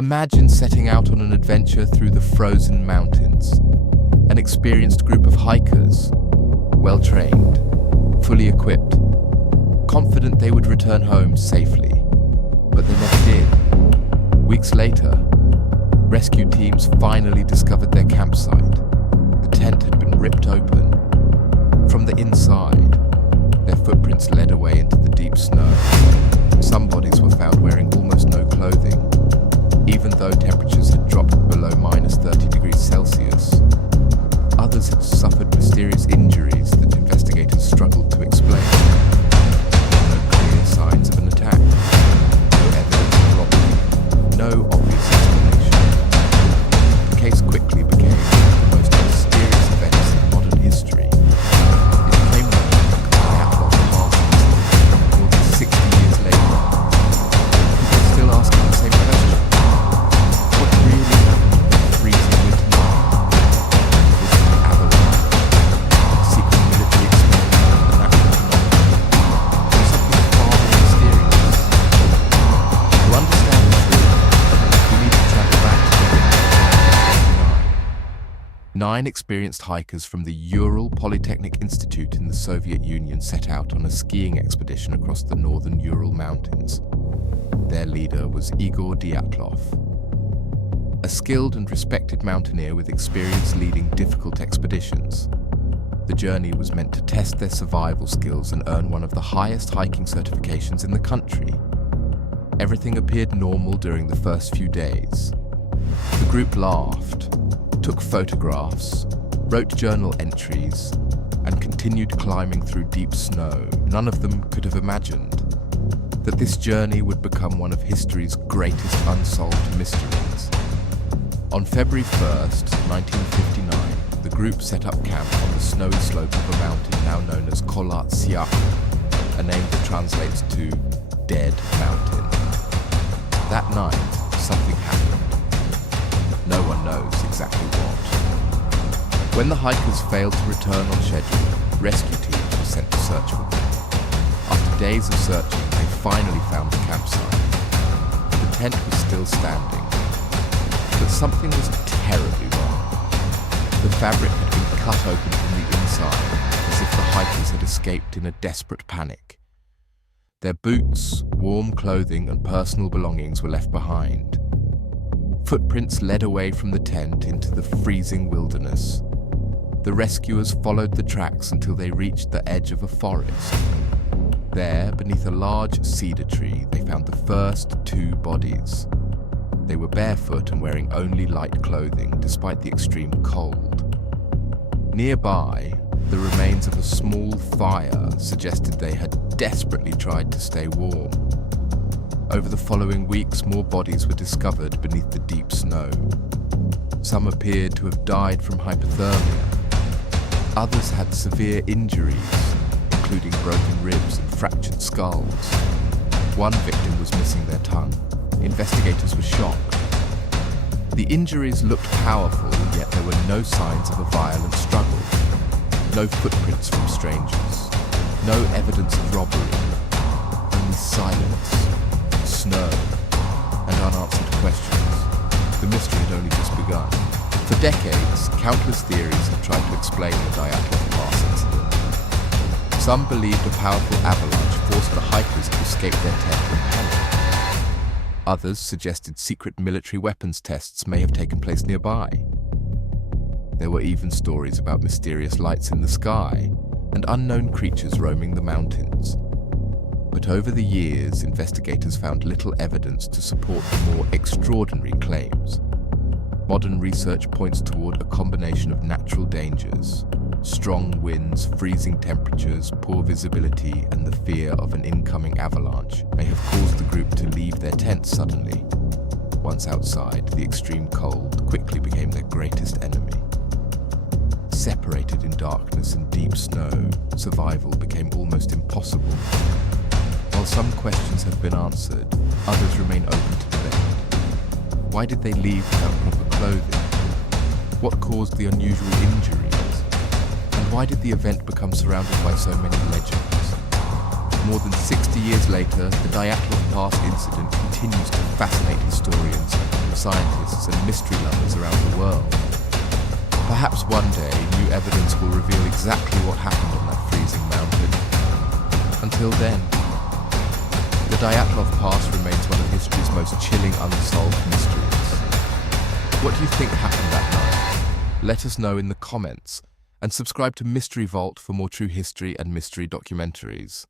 Imagine setting out on an adventure through the frozen mountains. An experienced group of hikers, well-trained, fully equipped, confident they would return home safely. But they never did. Weeks later, rescue teams finally discovered their campsite. The tent had been ripped open. From the inside, their footprints led away into the deep snow. Some bodies were found wearing almost no clothing, even though temperatures had dropped below -30 degrees Celsius. Others had suffered mysterious injuries that investigators struggled to explain. No clear signs of an attack, no evidence of robbery, no obvious explanation. The case quickly became one of the most mysterious events in modern history. It became known as the Dyatlov Pass Incident. More than 60 years later, people are still asking the same question. What really happened on that freezing winter night? Was it an avalanche, a secret military experiment, a natural phenomenon, or something far more mysterious? To understand the truth, we need to travel back to 1959. 9 experienced hikers from the Ural Polytechnic Institute in the Soviet Union set out on a skiing expedition across the northern Ural Mountains. Their leader was Igor Dyatlov, a skilled and respected mountaineer with experience leading difficult expeditions. The journey was meant to test their survival skills and earn one of the highest hiking certifications in the country. Everything appeared normal during the first few days. The group laughed, took photographs, wrote journal entries, and continued climbing through deep snow. None of them could have imagined that this journey would become one of history's greatest unsolved mysteries. On February 1st, 1959, the group set up camp on the snowy slope of a mountain now known as Kholat Syakh, a name that translates to Dead Mountain. That night, something happened. No one knows exactly what. When the hikers failed to return on schedule, rescue teams were sent to search for them. After days of searching, they finally found the campsite. The tent was still standing, but something was terribly wrong. The fabric had been cut open from the inside, as if the hikers had escaped in a desperate panic. Their boots, warm clothing, and personal belongings were left behind. Footprints led away from the tent into the freezing wilderness. The rescuers followed the tracks until they reached the edge of a forest. There, beneath a large cedar tree, they found the first 2 bodies. They were barefoot and wearing only light clothing, despite the extreme cold. Nearby, the remains of a small fire suggested they had desperately tried to stay warm. Over the following weeks, more bodies were discovered beneath the deep snow. Some appeared to have died from hypothermia. Others had severe injuries, including broken ribs and fractured skulls. One victim was missing their tongue. Investigators were shocked. The injuries looked powerful, yet there were no signs of a violent struggle. No footprints from strangers. No evidence of robbery. Only silence, snow, and unanswered questions. The mystery had only just begun. For decades, countless theories have tried to explain the Dyatlov Pass Incident. Some believed a powerful avalanche forced the hikers to escape their tent in panic. Others suggested secret military weapons tests may have taken place nearby. There were even stories about mysterious lights in the sky and unknown creatures roaming the mountains. But over the years, investigators found little evidence to support the more extraordinary claims. Modern research points toward a combination of natural dangers, strong winds, freezing temperatures, poor visibility, and the fear of an incoming avalanche may have caused the group to leave their tents suddenly. Once outside, the extreme cold quickly became their greatest enemy. Separated in darkness and deep snow, survival became almost impossible. While some questions have been answered, others remain open to debate. Why did they leave without proper clothing? What caused the unusual injuries? And why did the event become surrounded by so many legends? More than 60 years later, the Dyatlov Pass Incident continues to fascinate historians and scientists and mystery lovers around the world. Perhaps one day, new evidence will reveal exactly what happened on that freezing mountain. Until then, the Dyatlov Pass remains one of history's most chilling unsolved mysteries. What do you think happened that night? Let us know in the comments, and subscribe to Mystery Vault for more true history and mystery documentaries.